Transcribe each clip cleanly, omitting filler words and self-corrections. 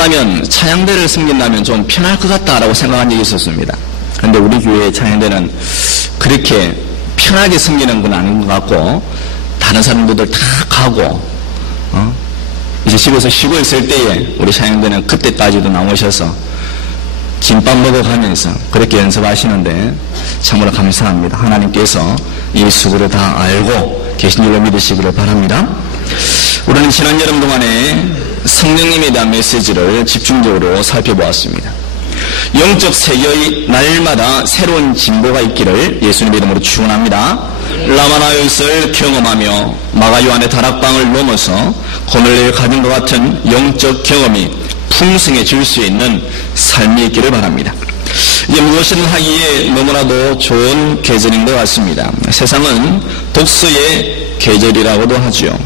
한다면 찬양대를 섬긴다면 좀 편할 것 같다라고 생각한 적이 있었습니다. 그런데 우리 교회의 찬양대는 그렇게 편하게 섬기는 건 아닌 것 같고, 다른 사람들도 다 가고 이제 집에서 쉬고 있을 때에 우리 찬양대는 그때까지도 나오셔서 김밥 먹어가면서 그렇게 연습하시는데 참으로 감사합니다. 하나님께서 이 수고를 다 알고 계신 줄로 믿으시기를 바랍니다. 우리는 지난 여름 동안에 성령님에 대한 메시지를 집중적으로 살펴보았습니다. 영적 세계의 날마다 새로운 진보가 있기를 예수님의 이름으로 축원합니다. 라마나요스를 경험하며 마가 요한의 다락방을 넘어서 고넬료의 가정과 같은 영적 경험이 풍성해질 수 있는 삶이 있기를 바랍니다. 이제 무엇이든 하기에 너무나도 좋은 계절인 것 같습니다. 세상은 독서의 계절이라고도 하죠.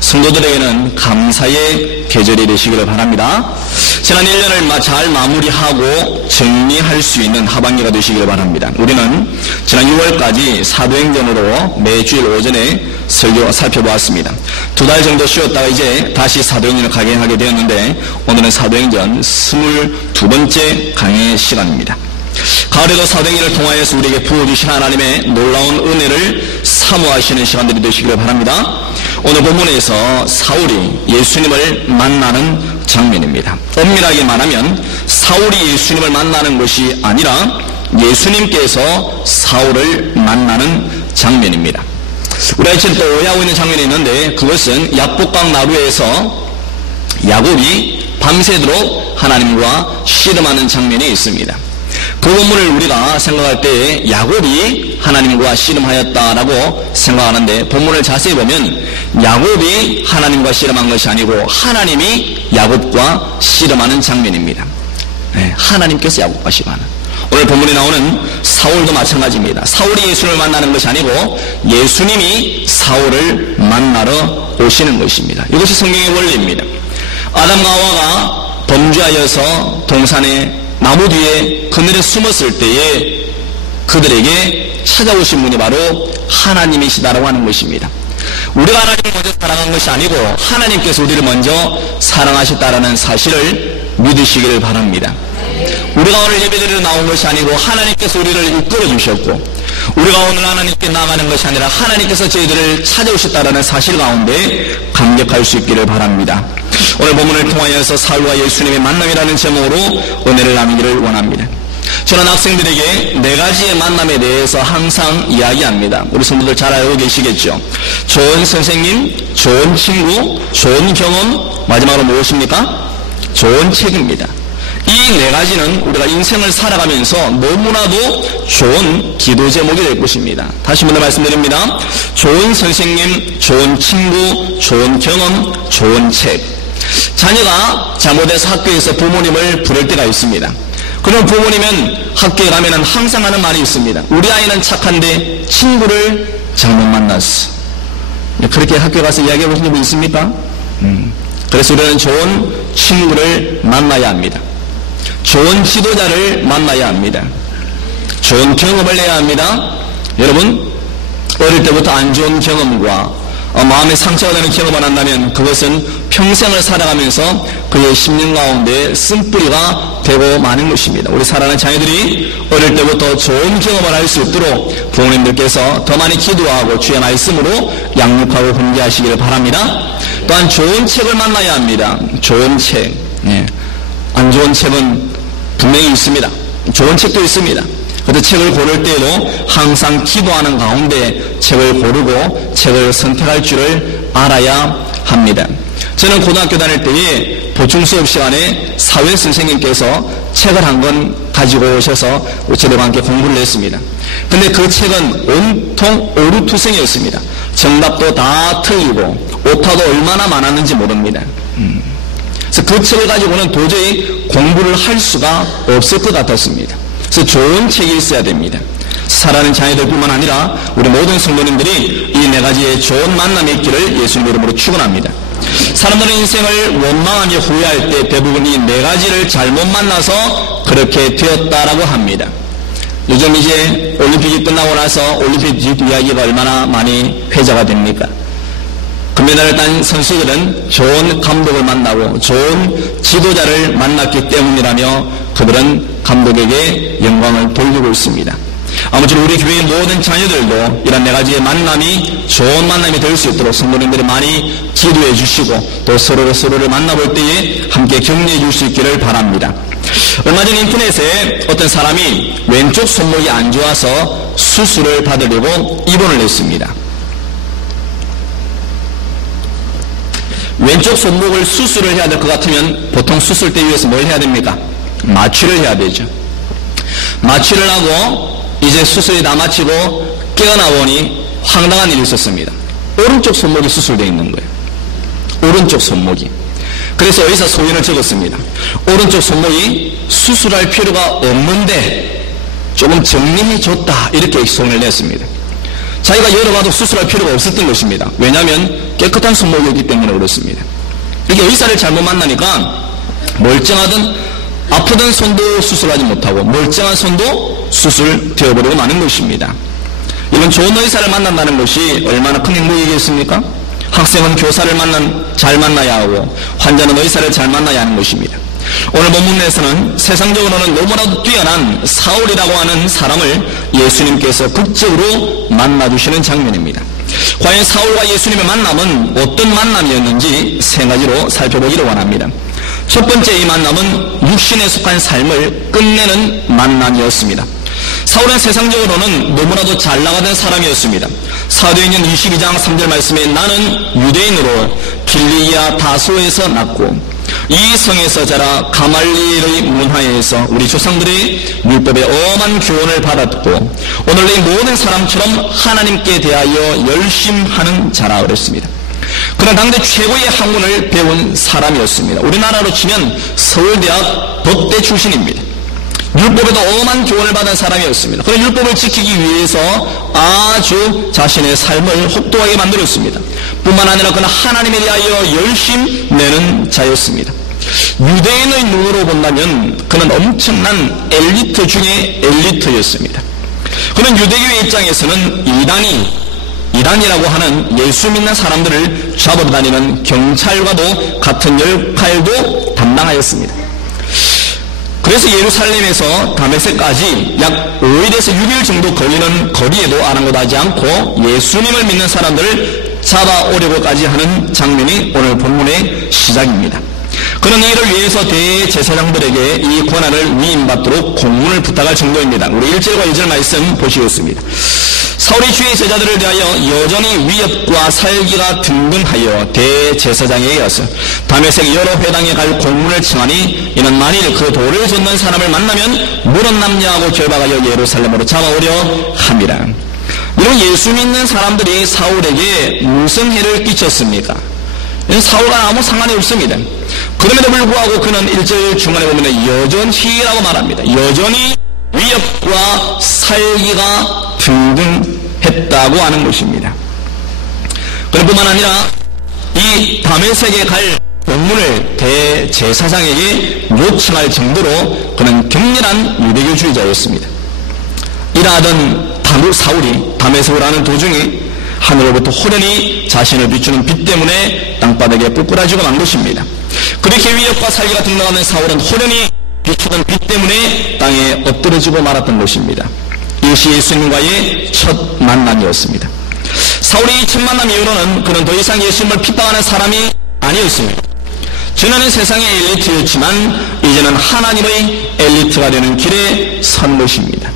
성도들에게는 감사의 계절이 되시기를 바랍니다. 지난 1년을 잘 마무리하고 정리할 수 있는 하반기가 되시기를 바랍니다. 우리는 지난 6월까지 사도행전으로 매주일 오전에 설교 살펴보았습니다. 2달 정도 쉬었다가 이제 다시 사도행전을 강행하게 되었는데 오늘은 사도행전 22번째 강의 시간입니다. 가을에도 사도행전을 통하여서 우리에게 부어주신 하나님의 놀라운 은혜를 사모하시는 시간들이 되시기를 바랍니다. 오늘 본문에서 사울이 예수님을 만나는 장면입니다. 엄밀하게 말하면 사울이 예수님을 만나는 것이 아니라 예수님께서 사울을 만나는 장면입니다. 우리가 지금 또 오해하고 있는 장면이 있는데, 그것은 야복강 나루에서 야곱이 밤새도록 하나님과 씨름하는 장면이 있습니다. 그 본문을 우리가 생각할 때 야곱이 하나님과 씨름하였다라고 생각하는데, 본문을 자세히 보면 야곱이 하나님과 씨름한 것이 아니고 하나님이 야곱과 씨름하는 장면입니다. 하나님께서 야곱과 씨름하는. 오늘 본문에 나오는 사울도 마찬가지입니다. 사울이 예수님을 만나는 것이 아니고 예수님이 사울을 만나러 오시는 것입니다. 이것이 성경의 원리입니다. 아담과 하와가 범죄하여서 동산에 나무 뒤에 그늘에 숨었을 때에 그들에게 찾아오신 분이 바로 하나님이시다라고 하는 것입니다. 우리가 하나님을 먼저 사랑한 것이 아니고 하나님께서 우리를 먼저 사랑하셨다라는 사실을 믿으시기를 바랍니다. 우리가 오늘 예배드리러 나온 것이 아니고 하나님께서 우리를 이끌어 주셨고, 우리가 오늘 하나님께 나가는 것이 아니라 하나님께서 저희들을 찾아오셨다라는 사실 가운데 감격할 수 있기를 바랍니다. 오늘 본문을 통하여서 사울과 예수님의 만남이라는 제목으로 은혜를 나누기를 원합니다. 저는 학생들에게 4가지의 만남에 대해서 항상 이야기합니다. 우리 성도들 잘 알고 계시겠죠. 좋은 선생님, 좋은 친구, 좋은 경험, 마지막으로 무엇입니까? 좋은 책입니다. 이 4가지는 우리가 인생을 살아가면서 너무나도 좋은 기도 제목이 될 것입니다. 다시 한번 말씀드립니다. 좋은 선생님, 좋은 친구, 좋은 경험, 좋은 책. 자녀가 잘못해서 학교에서 부모님을 부를 때가 있습니다. 그럼 부모님은 학교에 가면 항상 하는 말이 있습니다. 우리 아이는 착한데 친구를 잘못 만났어. 그렇게 학교에 가서 이야기해 보신 분 있습니까? 그래서 우리는 좋은 친구를 만나야 합니다. 좋은 지도자를 만나야 합니다. 좋은 경험을 해야 합니다. 여러분, 어릴 때부터 안 좋은 경험과 마음에 상처가 되는 경험을 한다면 그것은 평생을 살아가면서 그의 심령 가운데 쓴뿌리가 되고 마는 것입니다. 우리 사랑하는 자녀들이 어릴 때부터 좋은 경험을 할 수 있도록 부모님들께서 더 많이 기도하고 주의 말씀으로 양육하고 훈계하시기를 바랍니다. 또한 좋은 책을 만나야 합니다. 좋은 책. 안 좋은 책은 분명히 있습니다. 좋은 책도 있습니다. 그런데 책을 고를 때에도 항상 기도하는 가운데 책을 고르고 책을 선택할 줄을 알아야 합니다. 저는 고등학교 다닐 때에 보충 수업 시간에 사회 선생님께서 책을 한 권 가지고 오셔서 저들과 함께 공부를 했습니다. 근데 그 책은 온통 오류투성이었습니다. 정답도 다 틀리고 오타도 얼마나 많았는지 모릅니다. 그래서 그 책을 가지고는 도저히 공부를 할 수가 없을 것 같았습니다. 그래서 좋은 책이 있어야 됩니다. 사랑하는 자녀들뿐만 아니라 우리 모든 성도님들이 이 4가지의 좋은 만남이 있기를 예수님 이름으로 축원합니다. 사람들은 인생을 원망하며 후회할 때 대부분 이 4가지를 잘못 만나서 그렇게 되었다라고 합니다. 요즘 이제 올림픽이 끝나고 나서 올림픽 이야기가 얼마나 많이 회자가 됩니까? 금메달을 딴 선수들은 좋은 감독을 만나고 좋은 지도자를 만났기 때문이라며 그들은 감독에게 영광을 돌리고 있습니다. 아무쪼록 우리 교회의 모든 자녀들도 이런 네 가지의 만남이 좋은 만남이 될 수 있도록 성도님들이 많이 기도해 주시고 또 서로를 만나볼 때에 함께 격려해 줄 수 있기를 바랍니다. 얼마 전 인터넷에 어떤 사람이 왼쪽 손목이 안 좋아서 수술을 받으려고 입원을 했습니다. 왼쪽 손목을 수술을 해야 될 것 같으면 보통 수술대 위에서 뭘 해야 됩니까? 마취를 해야 되죠. 마취를 하고 이제 수술이 다 마치고 깨어나 보니 황당한 일이 있었습니다. 오른쪽 손목이 수술되어 있는 거예요. 오른쪽 손목이. 그래서 의사 소견을 적었습니다. 오른쪽 손목이 수술할 필요가 없는데 조금 정리해줬다 이렇게 소견을 냈습니다. 자기가 열어봐도 수술할 필요가 없었던 것입니다. 왜냐하면 깨끗한 손목이었기 때문에 그렇습니다. 이게 의사를 잘못 만나니까 멀쩡하든 아프던 손도 수술하지 못하고 멀쩡한 손도 수술되어버리고 마는 것입니다. 이런 좋은 의사를 만난다는 것이 얼마나 큰 행복이겠습니까? 학생은 교사를 잘 만나야 하고 환자는 의사를 잘 만나야 하는 것입니다. 오늘 본문에서는 세상적으로는 너무나도 뛰어난 사울이라고 하는 사람을 예수님께서 극적으로 만나주시는 장면입니다. 과연 사울과 예수님의 만남은 어떤 만남이었는지 세 가지로 살펴보기를 원합니다. 첫 번째 이 만남은 육신에 속한 삶을 끝내는 만남이었습니다. 사울은 세상적으로는 너무나도 잘 나가던 사람이었습니다. 사도행전 22장 3절 말씀에 나는 유대인으로 길리기아 다소에서 났고 이 성에서 자라 가말리엘의 문화에서 우리 조상들의 율법의 엄한 교훈을 받았고 오늘 이 모든 사람처럼 하나님께 대하여 열심하는 자라 그랬습니다. 그는 당대 최고의 학문을 배운 사람이었습니다. 우리나라로 치면 서울대학 법대 출신입니다. 율법에도 엄한 교훈을 받은 사람이었습니다. 그런 율법을 지키기 위해서 아주 자신의 삶을 혹독하게 만들었습니다. 뿐만 아니라 그는 하나님에 대하여 열심 내는 자였습니다. 유대인의 눈으로 본다면 그는 엄청난 엘리트 중에 엘리트였습니다. 그는 유대교의 입장에서는 이단이라고 하는 예수 믿는 사람들을 잡으러 다니는 경찰과도 같은 역할도 담당하였습니다. 그래서 예루살렘에서 다메섹까지 약 5일에서 6일 정도 걸리는 거리에도 아랑곳하지 않고 예수님을 믿는 사람들을 잡아오려고까지 하는 장면이 오늘 본문의 시작입니다. 그는 이를 위해서 대제사장들에게 이 권한을 위임받도록 공문을 부탁할 정도입니다. 우리 1절과 2절 말씀 보시겠습니다. 사울이 주의 제자들을 대하여 여전히 위협과 살기가 등등하여 대제사장에게 가서 다메섹 여러 회당에 갈 공문을 청하니 이는 만일 그 돌을 젓는 사람을 만나면 물은 남녀하고 결박하여 예루살렘으로 잡아오려 함이라. 이런 예수 믿는 사람들이 사울에게 무슨 해를 끼쳤습니까? 사울과 아무 상관이 없습니다. 그럼에도 불구하고 그는 1절 중간에 보면 여전히라고 말합니다. 여전히 위협과 살기가 등등했다고 하는 것입니다. 그뿐만 아니라 이 다메섹에 갈 공문을 대제사장에게 요청할 정도로 그는 격렬한 유대교주의자였습니다. 이러하던 사울이 다메섹으로 가는 도중에 하늘로부터 호련히 자신을 비추는 빛 때문에 땅바닥에 뿔뿔해지고 만 것입니다. 그렇게 위협과 살기가 등등하는 사울은 호련히 비추던 빛 때문에 땅에 엎드러지고 말았던 것입니다. 이것이 예수님과의 첫 만남이었습니다. 사울이 첫 만남 이후로는 그는 더 이상 예수님을 핍박하는 사람이 아니었습니다. 전에는 세상의 엘리트였지만 이제는 하나님의 엘리트가 되는 길에 선 것입니다.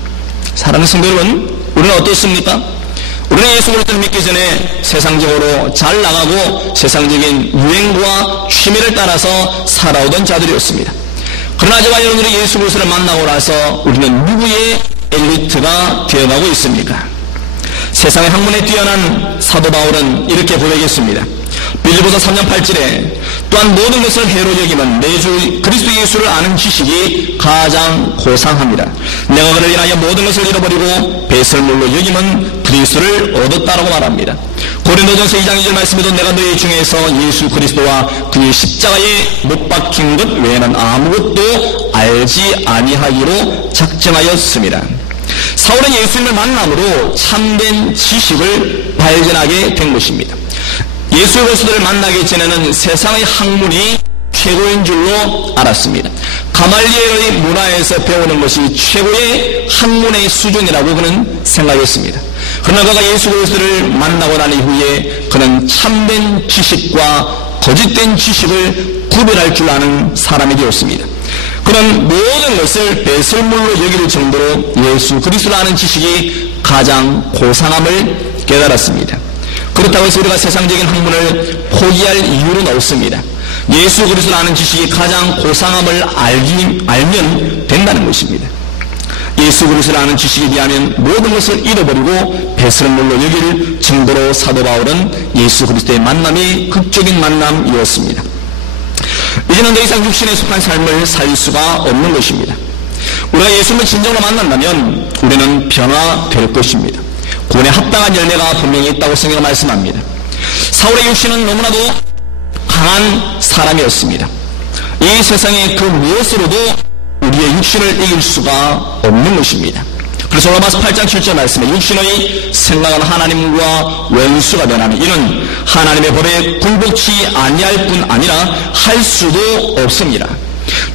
사랑하는 성도 여러분, 우리는 어떻습니까? 우리는 예수 그리스도를 믿기 전에 세상적으로 잘 나가고 세상적인 유행과 취미를 따라서 살아오던 자들이었습니다. 그러나 저와 여러분들이 예수 그리스도를 만나고 나서 우리는 누구의 엘리트가 되어가고 있습니까? 세상의 학문에 뛰어난 사도 바울은 이렇게 고백했습니다. 빌립보서 3장 8절에 또한 모든 것을 해로 여기면 내 주 그리스도 예수를 아는 지식이 가장 고상합니다. 내가 그를 인하여 모든 것을 잃어버리고 배설물로 여기면 그리스도를 얻었다라고 말합니다. 고린도전서 2장 2절 말씀에도 내가 너희 중에서 예수 그리스도와 그의 십자가에 못 박힌 것 외에는 아무것도 알지 아니하기로 작정하였습니다. 사울은 예수님을 만남으로 참된 지식을 발견하게 된 것입니다. 예수 그리스도를 만나기 전에는 세상의 학문이 최고인 줄로 알았습니다. 가말리엘의 문화에서 배우는 것이 최고의 학문의 수준이라고 그는 생각했습니다. 그러나 그가 예수 그리스도를 만나고 난 이후에 그는 참된 지식과 거짓된 지식을 구별할 줄 아는 사람이 되었습니다. 그는 모든 것을 배설물로 여길 정도로 예수 그리스도를 아는 지식이 가장 고상함을 깨달았습니다. 그렇다고 해서 우리가 세상적인 학문을 포기할 이유는 없습니다. 예수 그리스도를 아는 지식이 가장 고상함을 알면 된다는 것입니다. 예수 그리스도를 아는 지식에 비하면 모든 것을 잃어버리고 배설물로 여길 정도로 사도 바울은 예수 그리스도의 만남이 극적인 만남이었습니다. 이제는 더 이상 육신에 속한 삶을 살 수가 없는 것입니다. 우리가 예수님을 진정으로 만난다면 우리는 변화될 것입니다. 구원에 합당한 열매가 분명히 있다고 성경은 말씀합니다. 사울의 육신은 너무나도 강한 사람이었습니다. 이 세상의 그 무엇으로도 우리의 육신을 이길 수가 없는 것입니다. 그래서 로마서 8장 7절 말씀에 육신의 생각은 하나님과 원수가 되나니 이는 하나님의 법에 굴복치 아니할 뿐 아니라 할 수도 없습니다.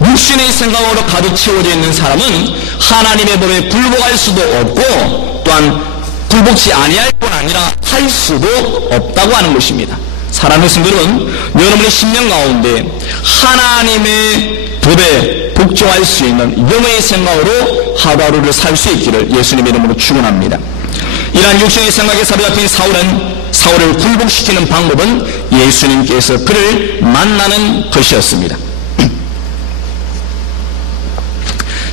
육신의 생각으로 가득 채워져 있는 사람은 하나님의 법에 굴복할 수도 없고 또한 굴복치 아니할 뿐 아니라 할 수도 없다고 하는 것입니다. 사랑하는 성도들은 여러분의 심령 가운데 하나님의 법에 복종할 수 있는 영의 생각으로 하루하루를 살 수 있기를 예수님의 이름으로 축원합니다. 이러한 육신의 생각에 사로잡힌 사울을 굴복시키는 방법은 예수님께서 그를 만나는 것이었습니다.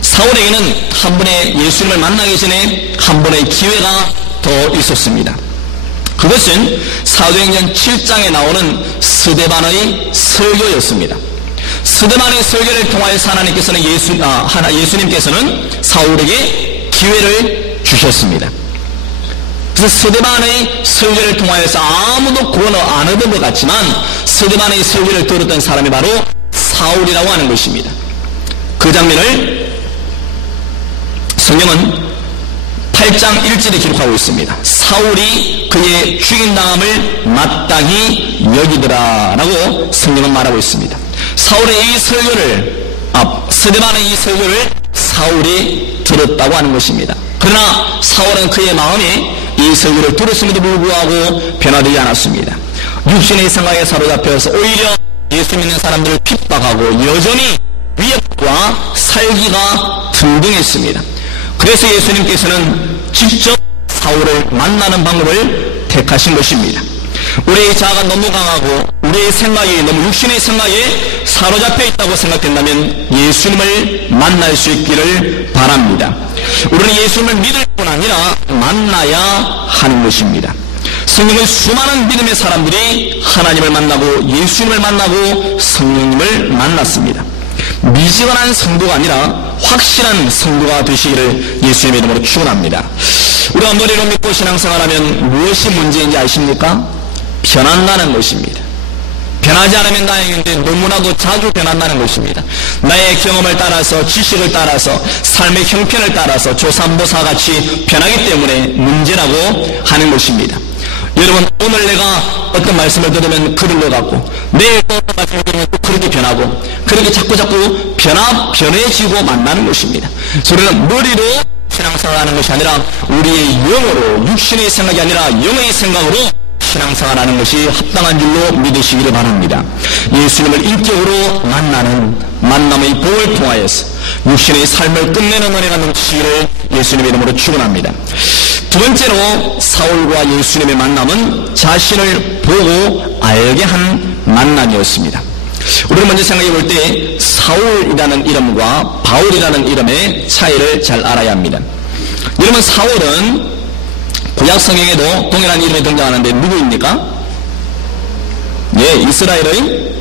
사울에게는 한 번의 예수님을 만나기 전에 한 번의 기회가 더 있었습니다. 그것은 사도행전 7장에 나오는 스데반의 설교였습니다. 스데반의 설교를 통하여서 하나님께서는 예수님께서는 사울에게 기회를 주셨습니다. 그래서 스데반의 설교를 통하여서 아무도 구원을 안 얻은 것 같지만 스데반의 설교를 들었던 사람이 바로 사울이라고 하는 것입니다. 그 장면을 성경은 8장 1절에 기록하고 있습니다. 사울이 그의 죽임당함을 마땅히 여기더라 라고 성경은 말하고 있습니다. 사울의 이 설교를 스데반의 이 설교를 사울이 들었다고 하는 것입니다. 그러나 사울은 그의 마음에 이 설교를 들었음에도 불구하고 변화되지 않았습니다. 육신의 생각에 사로잡혀서 오히려 예수 믿는 사람들을 핍박하고 여전히 위협과 살기가 등등했습니다. 그래서 예수님께서는 직접 사울을 만나는 방법을 택하신 것입니다. 우리의 자아가 너무 강하고 우리의 생각이 너무 육신의 생각에 사로잡혀 있다고 생각된다면 예수님을 만날 수 있기를 바랍니다. 우리는 예수님을 믿을 뿐 아니라 만나야 하는 것입니다. 성경의 수많은 믿음의 사람들이 하나님을 만나고 예수님을 만나고 성령님을 만났습니다. 미지근한 성도가 아니라 확실한 성도가 되시기를 예수님의 이름으로 축원합니다. 우리가 머리로 믿고 신앙생활하면 무엇이 문제인지 아십니까? 변한다는 것입니다. 변하지 않으면 다행인데 너무나도 자주 변한다는 것입니다. 나의 경험을 따라서 지식을 따라서 삶의 형편을 따라서 조삼모사같이 변하기 때문에 문제라고 하는 것입니다. 여러분, 오늘 내가 어떤 말씀을 들으면 그들로 갖고 내일 또 어떤 말씀을 들으면 또 그렇게 변하고 그렇게 자꾸 변해지고 만나는 것입니다. 우리는 머리로 신앙생활하는 것이 아니라 우리의 영으로, 육신의 생각이 아니라 영의 생각으로 신앙생활하는 것이 합당한 줄로 믿으시기를 바랍니다. 예수님을 인격으로 만나는 만남의 복을 통하여서 육신의 삶을 끝내는 은혜가 넘치기를 예수님의 이름으로 축원합니다. 두 번째로 사울과 예수님의 만남은 자신을 보고 알게 한 만남이었습니다. 우리는 먼저 생각해 볼 때 사울이라는 이름과 바울이라는 이름의 차이를 잘 알아야 합니다. 여러분, 사울은 구약 성경에도 동일한 이름이 등장하는데 누구입니까? 예, 이스라엘의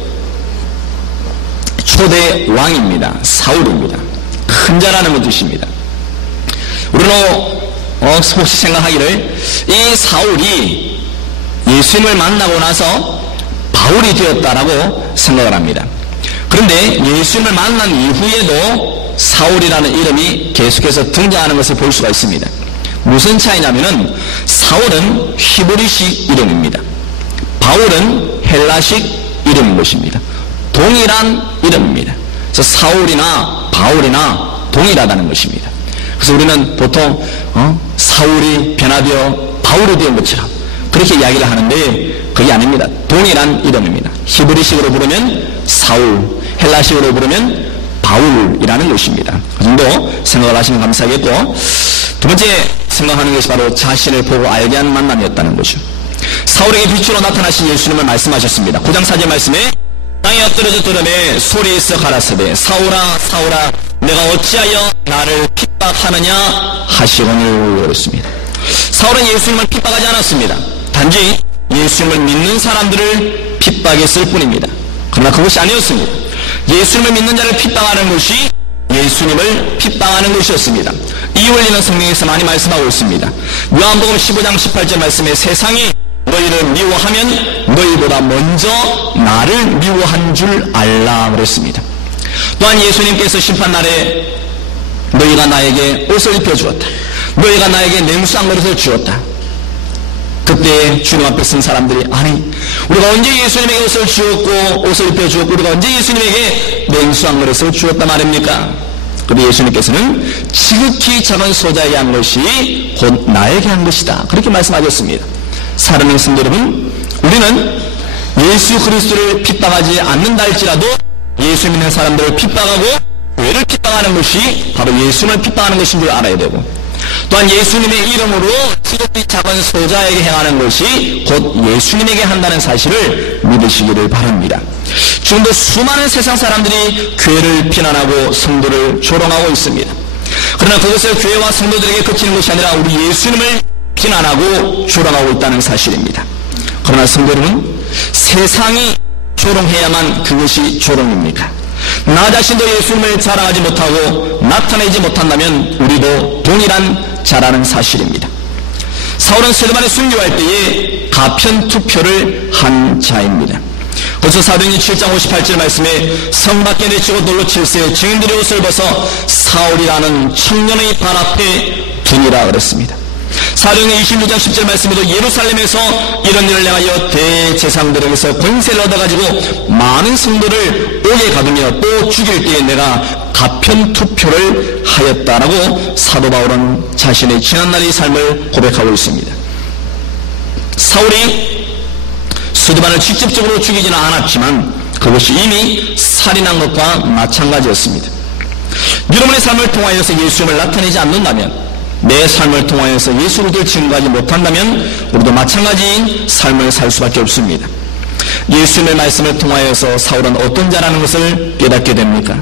초대 왕입니다. 사울입니다. 큰 자라는 뜻입니다. 우리는 혹시 생각하기를 이 사울이 예수님을 만나고 나서 바울이 되었다라고 생각을 합니다. 그런데 예수님을 만난 이후에도 사울이라는 이름이 계속해서 등장하는 것을 볼 수가 있습니다. 무슨 차이냐면은 사울은 히브리식 이름입니다. 바울은 헬라식 이름인 것입니다. 동일한 이름입니다. 그래서 사울이나 바울이나 동일하다는 것입니다. 그래서 우리는 보통 사울이 변화되어 바울이 된 것처럼 그렇게 이야기를 하는데 그게 아닙니다. 동일한 이름입니다. 히브리식으로 부르면 사울, 헬라식으로 부르면 바울이라는 것입니다. 그 정도 생각을 하시면 감사하겠고, 두 번째 생각하는 것이 바로 자신을 보고 알게 하는 만남이었다는 것이죠. 사울에게 빛으로 나타나신 예수님을 말씀하셨습니다. 9장 4절 말씀에 땅에 엎드려져 들음에 소리 있어 가라사대 사울아 사울아 내가 어찌하여 나를 핍박하느냐 하시거늘 그랬습니다. 사울은 예수님을 핍박하지 않았습니다. 단지 예수님을 믿는 사람들을 핍박했을 뿐입니다. 그러나 그것이 아니었습니다. 예수님을 믿는 자를 핍박하는 것이 예수님을 핍박하는 것이었습니다. 이 원리는 성경에서 많이 말씀하고 있습니다. 요한복음 15장 18절 말씀에 세상이 너희를 미워하면 너희보다 먼저 나를 미워한 줄 알라 그랬습니다. 또한 예수님께서 심판날에 너희가 나에게 옷을 입혀주었다. 너희가 나에게 냉수 한 그릇을 주었다. 그때 주님 앞에 쓴 사람들이 아니 우리가 언제 예수님에게 옷을 주었고 옷을 입혀주었고 우리가 언제 예수님에게 냉수 한 그릇을 주었단 말입니까? 그런데 예수님께서는 지극히 작은 소자에게 한 것이 곧 나에게 한 것이다. 그렇게 말씀하셨습니다. 사랑하는 성도 여러분, 우리는 예수 그리스도를 핍박하지 않는다 할지라도 예수 믿는 사람들을 핍박하고 교회를 핍박하는 것이 바로 예수님을 핍박하는 것인 줄 알아야 되고, 또한 예수님의 이름으로 지극히 작은 소자에게 행하는 것이 곧 예수님에게 한다는 사실을 믿으시기를 바랍니다. 지금도 수많은 세상 사람들이 교회를 비난하고 성도를 조롱하고 있습니다. 그러나 그것을 교회와 성도들에게 그치는 것이 아니라 우리 예수님을 비난하고 조롱하고 있다는 사실입니다. 그러나 성도 여러분, 세상이 조롱해야만 그것이 조롱입니까? 나 자신도 예수님을 자랑하지 못하고 나타내지 못한다면 우리도 동일한 자라는 사실입니다. 사울은 스데반에 순교할 때에 가편 투표를 한 자입니다. 그래서 사도행전 7장 58절 말씀에 성 밖에 내치고 돌로 칠세 증인들의 옷을 벗어 사울이라는 청년의 발 앞에 두니라 그랬습니다. 사도행전 26장 10절 말씀에도 예루살렘에서 이런 일을 행하여 대제사장들에게서 권세를 얻어가지고 많은 성도를 옥에 가두며 또 죽일 때에 내가 가편 투표를 하였다라고 사도 바울은 자신의 지난날의 삶을 고백하고 있습니다. 사울이 스데반을 직접적으로 죽이지는 않았지만 그것이 이미 살인한 것과 마찬가지였습니다. 여러분의 삶을 통하여서 예수님을 나타내지 않는다면, 내 삶을 통하여서 예수를 증거하지 못한다면 우리도 마찬가지인 삶을 살 수밖에 없습니다. 예수님의 말씀을 통하여서 사울은 어떤 자라는 것을 깨닫게 됩니까?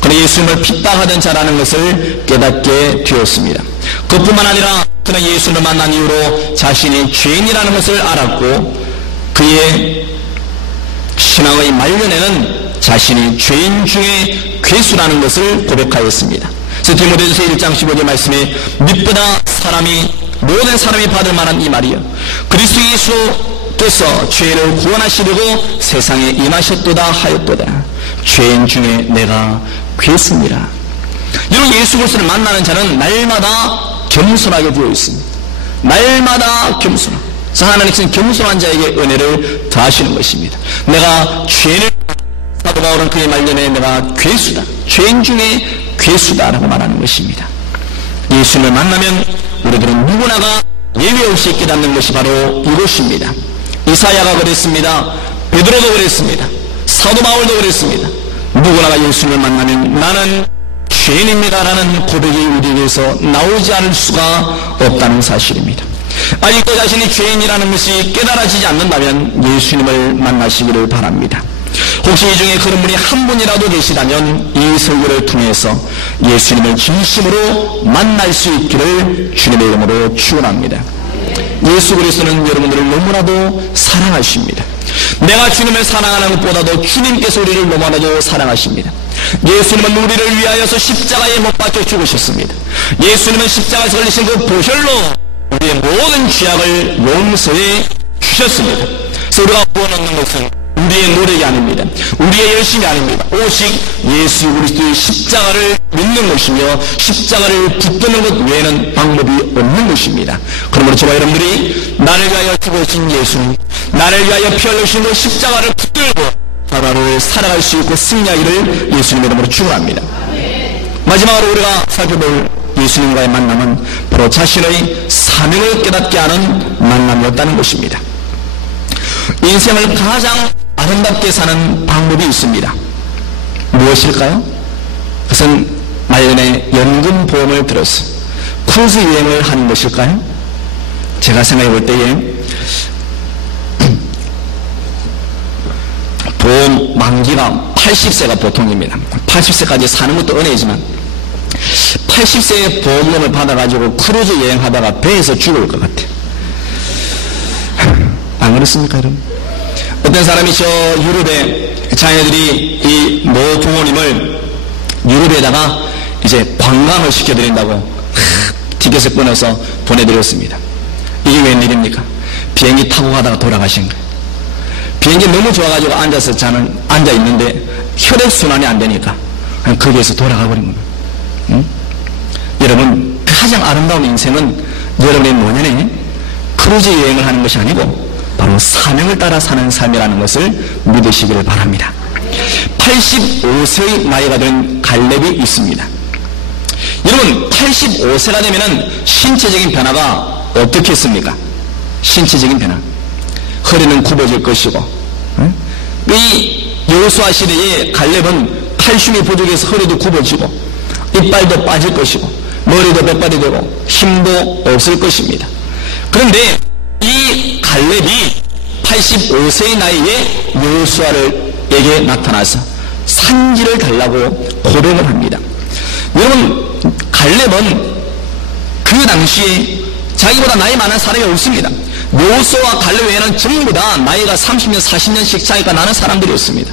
그는 예수님을 핍박하던 자라는 것을 깨닫게 되었습니다. 그뿐만 아니라 그는 예수님을 만난 이후로 자신이 죄인이라는 것을 알았고 그의 신앙의 말년에는 자신이 죄인 중에 괴수라는 것을 고백하였습니다. 그래서 디모데전서 1장 15절 말씀에 믿보다 모든 사람이 받을 만한 이 말이요 그리스도 예수께서 죄를 구원하시려고 세상에 임하셨도다 하였도다. 죄인 중에 내가 괴수니라. 여러분, 예수 그리스도를 만나는 자는 날마다 겸손하게 되어 있습니다. 날마다 겸손하고, 하나님께서는 겸손한 자에게 은혜를 더하시는 것입니다. 내가 죄인을, 사도 바울은 그의 말년에 내가 괴수다, 죄인 중에 괴수다라고 말하는 것입니다. 예수님을 만나면 우리들은 누구나가 예외 없이 깨닫는 것이 바로 이것입니다. 이사야가 그랬습니다. 베드로도 그랬습니다. 사도 바울도 그랬습니다. 누구나가 예수님을 만나면 나는 죄인입니다라는 고백이 우리에게서 나오지 않을 수가 없다는 사실입니다. 아직도 자신이 죄인이라는 것이 깨달아지지 않는다면 예수님을 만나시기를 바랍니다. 혹시 이 중에 그런 분이 한 분이라도 계시다면 이 설교를 통해서 예수님을 진심으로 만날 수 있기를 주님의 이름으로 축원합니다. 예수 그리스도는 여러분들을 너무나도 사랑하십니다. 내가 주님을 사랑하는 것보다도 주님께서 우리를 너무나도 사랑하십니다. 예수님은 우리를 위하여서 십자가에 못 박혀 죽으셨습니다. 예수님은 십자가에서 걸리신 그 보혈로 우리의 모든 죄악을 용서해 주셨습니다. 그래서 우리가 구원 얻는 것은 우리의 노력이 아닙니다. 우리의 열심이 아닙니다. 오직 예수 그리스도의 십자가를 믿는 것이며 십자가를 붙드는 것 외에는 방법이 없는 것입니다. 그러므로 저와 여러분들이 나를 위하여 죽으신 예수님, 나를 위하여 피 흘리신 그 십자가를 붙들고 바다를 살아갈 수 있고 승리하기를 예수님의 이름으로 축원합니다. 마지막으로 우리가 살펴볼 예수님과의 만남은 바로 자신의 사명을 깨닫게 하는 만남이었다는 것입니다. 인생을 가장 아름답게 사는 방법이 있습니다. 무엇일까요? 그것은 말년에 연금보험을 들어서 크루즈 여행을 하는 것일까요? 제가 생각해 볼 때에 보험 만기가 80세가 보통입니다. 80세까지 사는 것도 은혜지만 80세에 보험금을 받아가지고 크루즈 여행하다가 배에서 죽을 것 같아요. 안 그렇습니까, 여러분? 어떤 사람이 저 유럽에 자녀들이 이 노 부모님을 유럽에다가 이제 관광을 시켜드린다고 티켓을 끊어서 보내드렸습니다. 이게 웬일입니까? 비행기 타고 가다가 돌아가신 거예요. 비행기 너무 좋아가지고 앉아 있는데 혈액순환이 안 되니까 그냥 거기에서 돌아가 버린 겁니다. 응? 여러분, 가장 아름다운 인생은 여러분의 노년에 크루즈 여행을 하는 것이 아니고 바로 사명을 따라 사는 삶이라는 것을 믿으시기를 바랍니다. 85세의 나이가 된 갈렙이 있습니다. 여러분, 85세가 되면은 신체적인 변화가 어떻겠습니까? 신체적인 변화. 허리는 굽어질 것이고, 이 여호수아 시대에 갈렙은 칼슘이 부족해서 허리도 굽어지고 이빨도 빠질 것이고 머리도 백발이 되고 힘도 없을 것입니다. 그런데 이 갈렙이 85세의 나이에 여호수아에게 나타나서 산지를 달라고 고백을 합니다. 여러분, 갈렙은 그 당시에 자기보다 나이 많은 사람이 없습니다. 여호수아와 갈렙 외에는 전부 다 나이가 30년, 40년씩 차이가 나는 사람들이었습니다.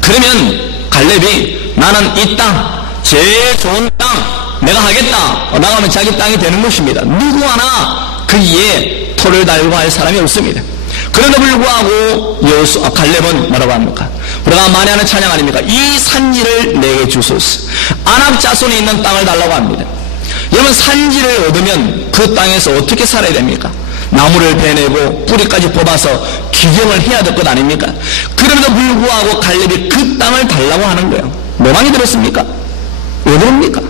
그러면 갈렙이 나는 이 땅, 제일 좋은 땅 내가 하겠다 나가면 자기 땅이 되는 것입니다. 누구 하나 그이에 토를 달고 할 사람이 없습니다. 그럼에도 불구하고 갈렙은 뭐라고 합니까? 우리가 많이 하는 찬양 아닙니까? 이 산지를 내게 주소서. 아낙 자손이 있는 땅을 달라고 합니다. 여러분, 산지를 얻으면 그 땅에서 어떻게 살아야 됩니까? 나무를 베내고 뿌리까지 뽑아서 기경을 해야 될 것 아닙니까? 그럼에도 불구하고 갈렙이 그 땅을 달라고 하는 거예요. 뭐 많이 들었습니까? 왜 그럽니까?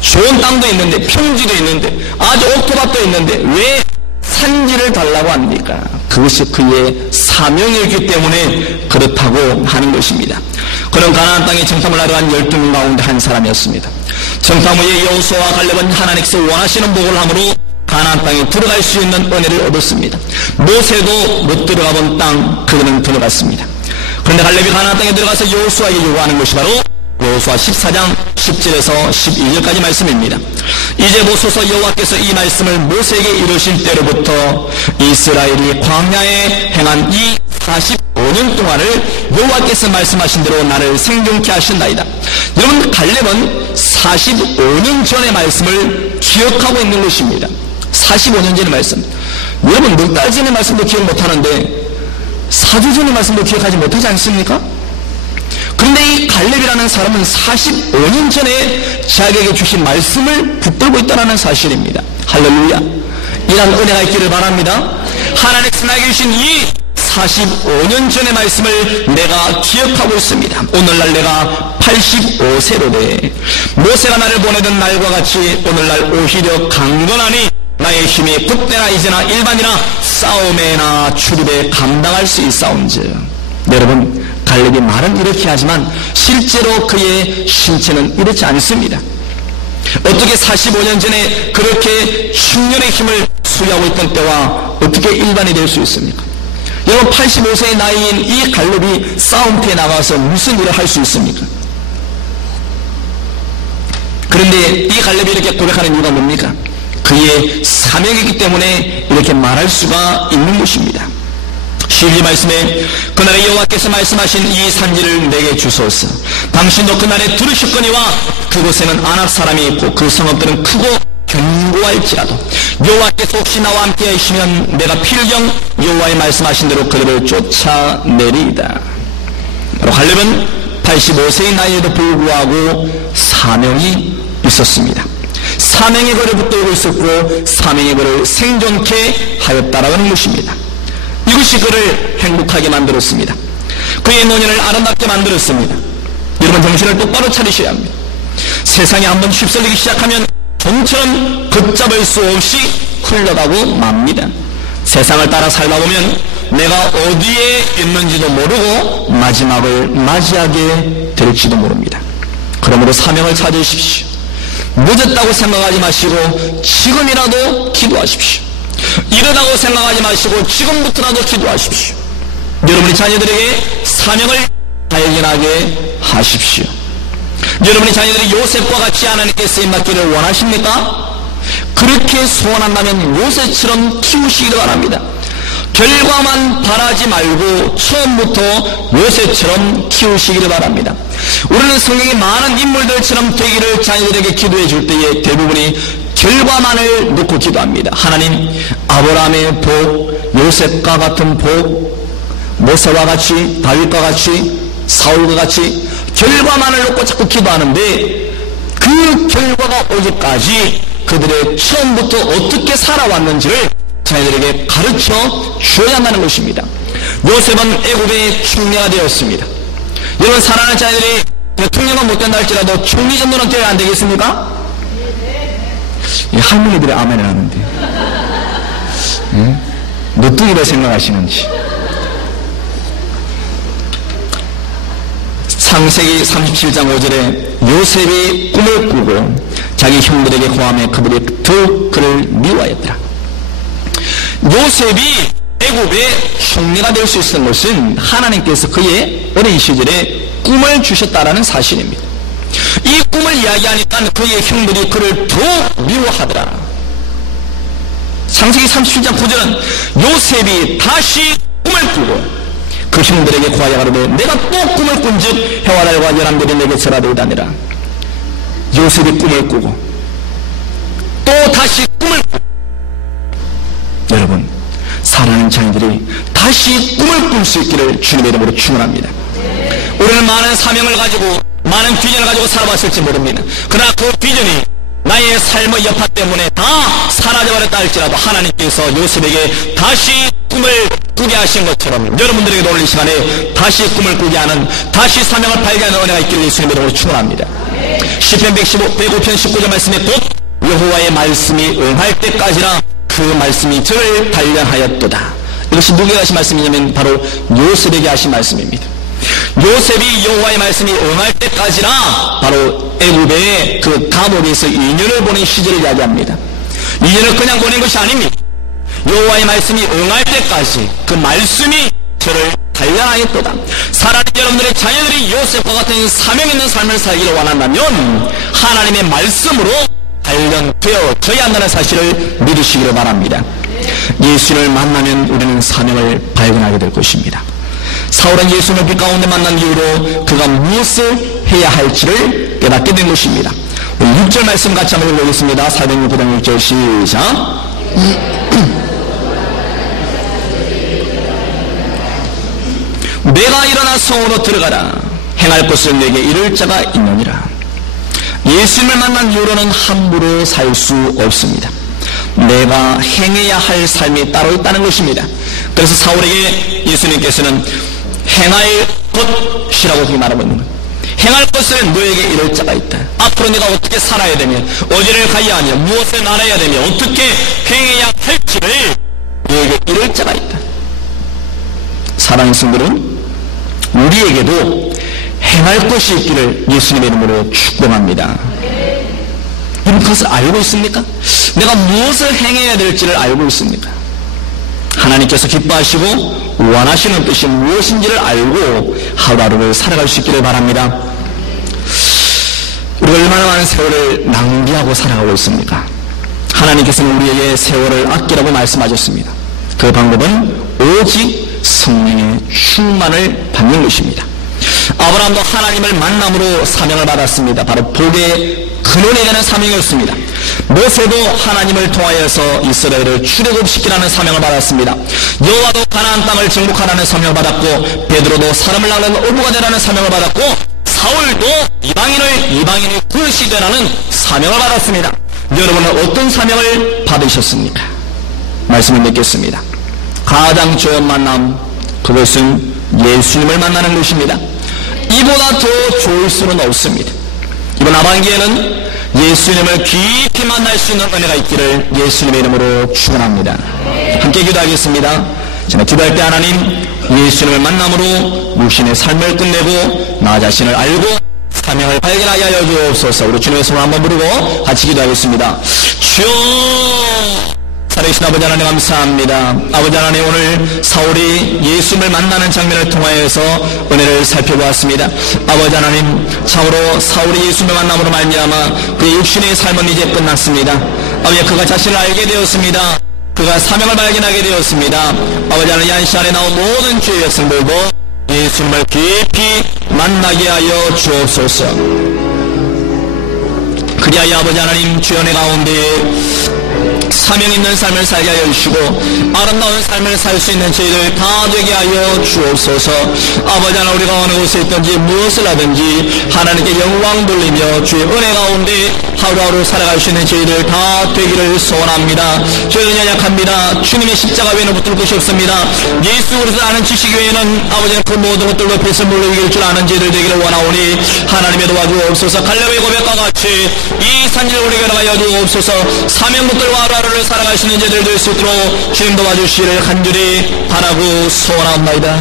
좋은 땅도 있는데, 평지도 있는데, 아주 옥토밭도 있는데 왜 산지를 달라고 합니까? 그것이 그의 사명이었기 때문에 그렇다고 하는 것입니다. 그는 가나안 땅에 정탐을 하러 간 12명 가운데 한 사람이었습니다. 정탐 후에 여호수아와 갈렙은 하나님께서 원하시는 복을 함으로 가나안 땅에 들어갈 수 있는 은혜를 얻었습니다. 모세도 못 들어가본 땅 그들은 들어갔습니다. 그런데 갈렙이 가나안 땅에 들어가서 여호수아에게 요구하는 것이 바로 여호수아 14장 10절에서 12절까지 말씀입니다. 이제 보소서, 여호와께서 이 말씀을 모세에게 이르신 때로부터 이스라엘이 광야에 행한 이 45년 동안을 여호와께서 말씀하신 대로 나를 생존케 하신다이다. 여러분, 갈렙은 45년 전의 말씀을 기억하고 있는 것입니다. 45년 전의 말씀. 여러분, 넉 달 전의 말씀도 기억 못하는데 4주 전의 말씀도 기억하지 못하지 않습니까? 그런데 이 갈렙이라는 사람은 45년 전에 자기에게 주신 말씀을 붙들고 있다는 사실입니다. 할렐루야. 이런 은혜가 있기를 바랍니다. 하나님께서 나에게 주신 이 45년 전의 말씀을 내가 기억하고 있습니다. 오늘날 내가 85세로 돼 모세가 나를 보내던 날과 같이 오늘날 오히려 강건하니 나의 힘이 그때나 이제나 일반이나 싸움에나 출입에 감당할 수 있사온즉. 여러분, 갈렙이 말은 이렇게 하지만 실제로 그의 신체는 이렇지 않습니다. 어떻게 45년 전에 그렇게 흉년의 힘을 소유하고 있던 때와 어떻게 일반이 될 수 있습니까? 여러분, 85세의 나이인 이 갈렙이 싸움터에 나가서 무슨 일을 할 수 있습니까? 그런데 이 갈렙이 이렇게 고백하는 이유가 뭡니까? 그의 사명이기 때문에 이렇게 말할 수가 있는 것입니다. 12절 말씀에 그날에 여호와께서 말씀하신 이 산지를 내게 주소서. 당신도 그날에 들으셨거니와 그곳에는 아낙 사람이 있고 그 성읍들은 크고 견고할지라도 여호와께서 혹시 나와 함께 하시면 내가 필경 여호와의 말씀하신 대로 그들을 쫓아내리이다. 바로 갈렙은 85세의 나이에도 불구하고 사명이 있었습니다. 사명의 거를 붙들고 있었고 사명의 거를 생존케 하였다라는 것입니다. 이 이것이 그를 행복하게 만들었습니다. 그의 노년을 아름답게 만들었습니다. 여러분, 정신을 똑바로 차리셔야 합니다. 세상에 한번 휩쓸리기 시작하면 좀처럼 걷잡을 수 없이 흘러가고 맙니다. 세상을 따라 살다 보면 내가 어디에 있는지도 모르고 마지막을 맞이하게 될지도 모릅니다. 그러므로 사명을 찾으십시오. 늦었다고 생각하지 마시고 지금이라도 기도하십시오. 이러다고 생각하지 마시고 지금부터라도 기도하십시오. 여러분의 자녀들에게 사명을 발견하게 하십시오. 여러분의 자녀들이 요셉과 같이 하나님께 쓰임받기를 원하십니까? 그렇게 소원한다면 요셉처럼 키우시기를 바랍니다. 결과만 바라지 말고 처음부터 요셉처럼 키우시기를 바랍니다. 우리는 성경의 많은 인물들처럼 되기를 자녀들에게 기도해 줄 때에 대부분이 결과만을 놓고 기도합니다. 하나님, 아브라함의 복, 요셉과 같은 복, 모세와 같이, 다윗과 같이, 사울과 같이 결과만을 놓고 자꾸 기도하는데 그 결과가 오기까지 그들의 처음부터 어떻게 살아왔는지를 자녀들에게 가르쳐 주어야 한다는 것입니다. 요셉은 애굽의 총리가 되었습니다. 여러분, 사랑하는 자녀들이 대통령은 못 된다 할지라도 총리 정도는 되어야 안 되겠습니까? 할머니들이 아멘을 하는데 늦둥이를 생각하시는지. 창세기 37장 5절에 요셉이 꿈을 꾸고 자기 형들에게 고함해 그들이 더욱 그를 미워하였더라. 요셉이 애굽의 총리가 될 수 있었던 것은 하나님께서 그의 어린 시절에 꿈을 주셨다라는 사실입니다. 이 꿈을 이야기하니까 그의 형들이 그를 더욱 미워하더라. 창세기 37장 9절은 요셉이 다시 꿈을 꾸고 그 형들에게 고하여 가로되 내가 또 꿈을 꾼즉 해와 달과 열암들이 내게 절하되이다니라. 요셉이 꿈을 꾸고 또 다시 꿈을 꾸고. 여러분, 사랑하는 자녀들이 다시 꿈을 꿀 수 있기를 주님의 이름으로 축원합니다. 우리는 많은 사명을 가지고 많은 비전을 가지고 살아왔을지 모릅니다. 그러나 그 비전이 나의 삶의 여파 때문에 다 사라져버렸다 할지라도 하나님께서 요셉에게 다시 꿈을 꾸게 하신 것처럼 여러분들에게도 오늘 이 시간에 다시 꿈을 꾸게 하는, 다시 사명을 발견하는 은혜가 있기를 예수님의 이름으로 축원합니다. 시편 105편 19절 말씀에 곧 여호와의 말씀이 응할 때까지나 그 말씀이 저를 단련하였도다. 이것이 누구에게 하신 말씀이냐면 바로 요셉에게 하신 말씀입니다. 요셉이 여호와의 말씀이 응할 때까지나 바로 애굽의 그 감옥에서 2년을 보낸 시절을 이야기합니다. 2년을 그냥 보낸 것이 아닙니다. 여호와의 말씀이 응할 때까지 그 말씀이 저를 단련하였도다. 사랑하는 여러분들의 자녀들이 요셉과 같은 사명 있는 삶을 살기를 원한다면 하나님의 말씀으로 단련되어져야 한다는 사실을 믿으시기를 바랍니다. 예수를 만나면 우리는 사명을 발견하게 될 것입니다. 사울은 예수를 빛 가운데 만난 이후로 그가 무엇을 해야 할지를 깨닫게 된 것입니다. 6절 말씀 같이 한번 읽어보겠습니다. 406장 6절 시작. 내가 일어나 성으로 들어가라. 행할 것을 내게 이를 자가 있느니라. 예수님을 만난 이후로는 함부로 살 수 없습니다. 내가 행해야 할 삶이 따로 있다는 것입니다. 그래서 사울에게 예수님께서는 행할 것이라고 그렇게 말하고 있는 거예요. 행할 것을 너에게 이를 자가 있다. 앞으로 내가 어떻게 살아야 되며, 어디를 가야 하며, 무엇을 알아야 되며, 어떻게 행해야 할지를 너에게 이를 자가 있다. 사랑하는 성도는 우리에게도 행할 것이 있기를 예수님의 이름으로 축복합니다. 여러분, 그것을 알고 있습니까? 내가 무엇을 행해야 될지를 알고 있습니까? 하나님께서 기뻐하시고 원하시는 뜻이 무엇인지를 알고 하루하루를 살아갈 수 있기를 바랍니다. 우리가 얼마나 많은 세월을 낭비하고 살아가고 있습니까? 하나님께서는 우리에게 세월을 아끼라고 말씀하셨습니다. 그 방법은 오직 성령의 충만을 받는 것입니다. 아브라함도 하나님을 만남으로 사명을 받았습니다. 바로 복의 근원이 되는 사명이었습니다. 모세도 하나님을 통하여서 이스라엘을 출애굽시키라는 사명을 받았습니다. 여호와도 가나안 땅을 정복하라는 사명을 받았고, 베드로도 사람을 낳는 어부가 되라는 사명을 받았고, 사울도 이방인의 그릇이 되라는 사명을 받았습니다. 여러분은 어떤 사명을 받으셨습니까? 말씀을 맺겠습니다. 가장 좋은 만남, 그것은 예수님을 만나는 것입니다. 이보다 더 좋을 수는 없습니다. 이번 하반기에는 예수님을 깊이 만날 수 있는 은혜가 있기를 예수님의 이름으로 축원합니다. 함께 기도하겠습니다. 저는 기도할 때 하나님, 예수님을 만남으로 육신의 삶을 끝내고 나 자신을 알고 사명을 발견하게 하여 주옵소서. 우리 주님의 손을 한번 부르고 같이 기도하겠습니다. 주여, 살아계신 아버지 하나님 감사합니다. 아버지 하나님, 오늘 사울이 예수님을 만나는 장면을 통하여서 은혜를 살펴보았습니다. 아버지 하나님, 참으로 사울이 예수님을 만남으로 말미암아 그의 육신의 삶은 이제 끝났습니다. 아버지, 그가 자신을 알게 되었습니다. 그가 사명을 발견하게 되었습니다. 아버지 하나님, 이 시간에 나온 모든 주의 백성들도 예수님을 깊이 만나게 하여 주옵소서. 그리하여 아버지 하나님, 주의 은혜 가운데 사명 있는 삶을 살게 하여 주시고 아름다운 삶을 살 수 있는 저희들 다 되게 하여 주옵소서. 아버지 하나님, 우리가 어느 곳에 있든지 무엇을 하든지 하나님께 영광 돌리며 주의 은혜 가운데 하루하루 살아갈 수 있는 저희들 다 되기를 소원합니다. 저희는 연약합니다. 주님의 십자가 외에는 붙들 것이 없습니다. 예수 그리스도 아는 지식 외에는 아버지는 그 모든 것들로 빚을 물리길 줄 아는 저희들 되기를 원하오니 하나님의 도와주옵소서. 갈렙의 고백과 같이 이 산지를 우리에게 나가여 주옵소서. 사명 붙들고 하루하루를 살아갈 수 있는 저희들 될 수 있도록 주님 도와주시기를 간절히 바라고 소원합니다.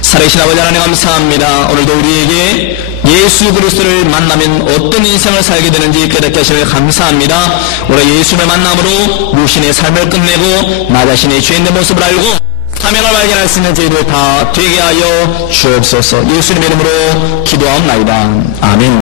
살아계신 아버지 하나님 감사합니다. 오늘도 우리에게 예수 그리스도를 만나면 어떤 인생을 살게 되는지 깨닫게 하시길 감사합니다. 우리 예수님을 만남으로 육신의 삶을 끝내고 나 자신의 죄인된 모습을 알고 사명을 발견할 수 있는 저희들 다 되게 하여 주옵소서. 예수님의 이름으로 기도하옵나이다. 아멘.